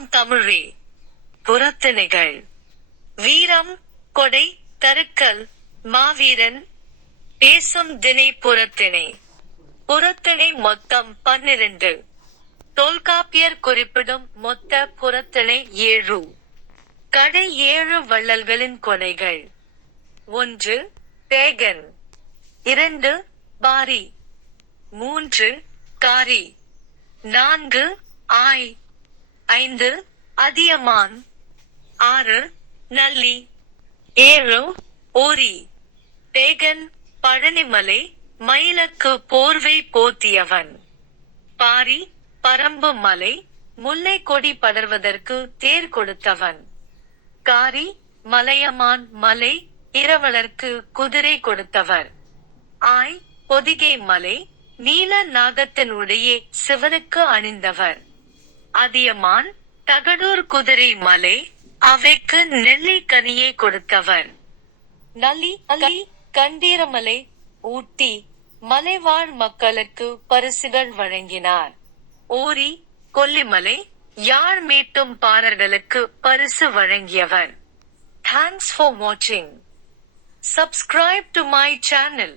எல்லாம் தமிழே. புறத்திணைகள்: வீரம், கொடை, தருக்கல், மாவீரன். பேசும் திணை புறத்திணை. புறத்திணை மொத்தம் 12. தொல்காப்பியர் குறிப்பிடும் மொத்த புறத்திணை 7. கடை 7 வள்ளல்களின் கொடைகள்: 1. பேகன், 2. பாரி, 3. காரி, 4. ஆய், 5. அதியமான், 6. நல்லி, 7. ஓரி. பேகன் பழனிமலை மயிலக்கு போர்வை போர்த்தியவன். பாரி பரம்பு மலை முல்லை கொடி படர்வதற்கு தேர் கொடுத்தவன். காரி மலையமான் மலை இரவலர்க்கு குதிரை கொடுத்தவர். ஆய் பொதிகை மலை நீல நாகத்தினுடைய சிவனுக்கு அணிந்தவர். அதியமான் தகடூர் குதிரை மலை அவைக்கு நெல்லி கனியை கொடுத்தவர். நல்லி கண்டீரமலை ஊட்டி மலைவாழ் மக்களுக்கு பரிசுகள் வழங்கினார். ஓரி கொல்லிமலை யாழ் மீட்டும் பாரர்களுக்கு பரிசு வழங்கியவர். Thanks for watching. Subscribe to my channel.